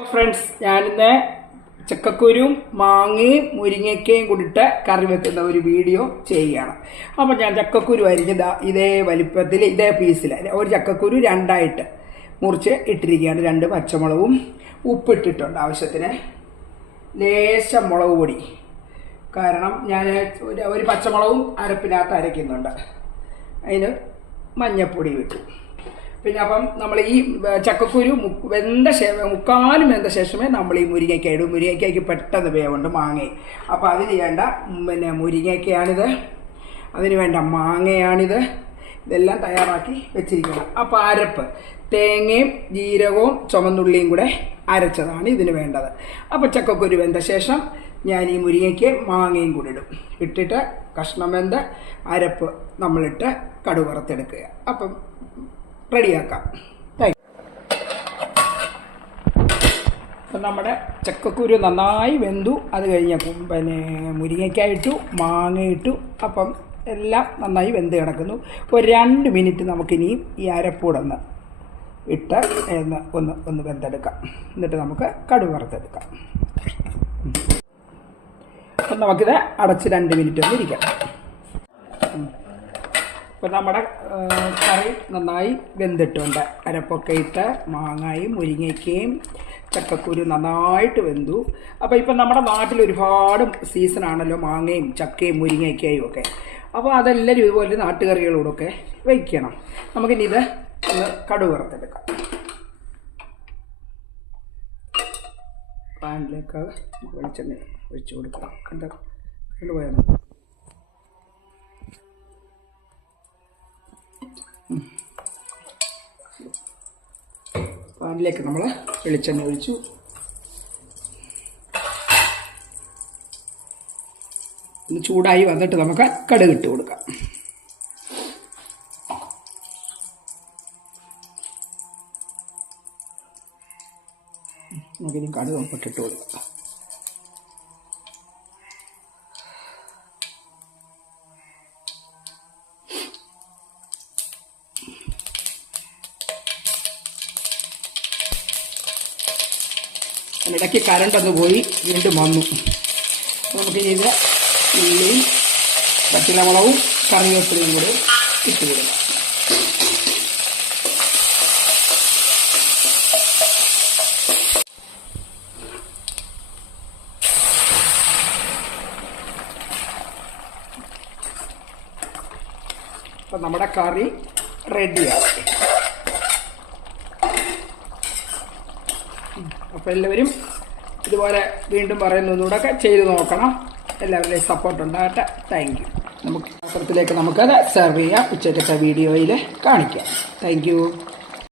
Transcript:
Friends, ഞാനിന്ന് ചക്കക്കുരും മാങ്ങയും മുരിങ്ങയ്ക്കയും കൂടിയിട്ട് കറി വെക്കുന്ന ഒരു വീഡിയോ ചെയ്യുകയാണ്. അപ്പം ഞാൻ ചക്കക്കുരു അരിഞ്ഞത് ഇതേ വലിപ്പത്തിൽ ഇതേ പീസിൽ ഒരു ചക്കക്കുരു രണ്ടായിട്ട് മുറിച്ച് ഇട്ടിരിക്കുകയാണ്. 2 പച്ചമുളകും ഉപ്പിട്ടിട്ടുണ്ട്, ആവശ്യത്തിന് ലേശം മുളക് പൊടി. കാരണം ഞാൻ ഒരു പച്ചമുളകും അരപ്പിനകത്ത് അരയ്ക്കുന്നുണ്ട്. അതിന് മഞ്ഞപ്പൊടി വിട്ടു. പിന്നെ അപ്പം നമ്മൾ ഈ ചക്കക്കുരു മുക്കാലും വെന്ത ശേഷമേ നമ്മൾ ഈ മുരിങ്ങയ്ക്ക ഇടും. മുരിങ്ങയ്ക്കയ്ക്ക് പെട്ടെന്ന് വേവുണ്ട് മാങ്ങയും. അപ്പോൾ അതിന് വേണ്ട മുരിങ്ങയ്ക്കയാണിത്, അതിന് വേണ്ട മാങ്ങയാണിത്. ഇതെല്ലാം തയ്യാറാക്കി വെച്ചിരിക്കണം. അപ്പോൾ അരപ്പ് തേങ്ങയും ജീരകവും ചുമന്നുള്ളിയും കൂടെ അരച്ചതാണ് ഇതിന് വേണ്ടത്. അപ്പോൾ ചക്കക്കുരു വെന്ത ശേഷം ഞാൻ ഈ മുരിങ്ങയ്ക്ക് മാങ്ങയും കൂടി ഇടും. ഇട്ടിട്ട് കഷ്ണം വെന്ത് അരപ്പ് നമ്മളിട്ട് കടുക് വറുത്തെടുക്കുക. അപ്പം റെഡിയാക്കാം. അപ്പം നമ്മുടെ ചക്കക്കുരു നന്നായി വെന്തു. അത് കഴിഞ്ഞ മുരിങ്ങയ്ക്ക ഇട്ടു, മാങ്ങ ഇട്ടു. അപ്പം എല്ലാം നന്നായി വെന്ത് കിടക്കുന്നു. ഒരു 2 മിനിറ്റ് നമുക്കിനിയും ഈ അരപ്പൂടൊന്ന് ഇട്ട് ഒന്ന് വെന്തെടുക്കാം. എന്നിട്ട് നമുക്ക് കടുക് വറുത്തെടുക്കാം. അപ്പം നമുക്കിത് അടച്ച് 2 മിനിറ്റ് ഒന്ന് ഇരിക്കാം. അപ്പോൾ നമ്മുടെ കറി നന്നായി വെന്തിട്ടുണ്ട്. അരപ്പൊക്കെ ഇട്ട് മാങ്ങയും മുരിങ്ങയ്ക്കയും ചക്കക്കുരു നന്നായിട്ട് വെന്തു. അപ്പോൾ ഇപ്പം നമ്മുടെ നാട്ടിൽ ഒരുപാട് സീസണാണല്ലോ മാങ്ങയും ചക്കയും മുരിങ്ങയ്ക്കയും ഒക്കെ. അപ്പോൾ അതെല്ലാവരും ഇതുപോലെ നാട്ടുകറികളോടൊക്കെ വയ്ക്കണം. നമുക്കിനി ഇത് ഒന്ന് കടുക് വറുത്തെടുക്കാം. പാനിലേക്ക് വെളിച്ചെണ്ണ ഒഴിച്ചു കൊടുക്കാം. എന്താ പോയാൽ പാനിലേക്ക് നമ്മൾ വെളിച്ചെണ്ണ ഒഴിച്ചു. ഒന്ന് ചൂടായി വന്നിട്ട് നമുക്ക് കടുക് ഇട്ട് കൊടുക്കാം. നമുക്കിനി കടുക് ഇട്ടിട്ട് കൊടുക്കാം. ഇടയ്ക്ക് കരണ്ടൊന്ന് പോയി വീണ്ടും വന്നു. നമുക്ക് ഇത് ഉള്ളിയും പച്ചിലമുളകും കറിവേപ്പിലയും കൂടി ഇട്ട് കൊടുക്കാം. അപ്പം നമ്മുടെ കറി റെഡിയായി. അപ്പോൾ എല്ലാവരും ഇതുപോലെ വീണ്ടും പറയുന്നതൊക്കെ ചെയ്ത് നോക്കണം. എല്ലാവരുടെയും സപ്പോർട്ട് ഉണ്ടാകട്ടെ. Thank you. നമുക്ക് പാത്രത്തിലേക്ക് നമുക്കത് സെർവ് ചെയ്യാം. ഉച്ചക്കത്തെ വീഡിയോയിൽ കാണിക്കാം. Thank you.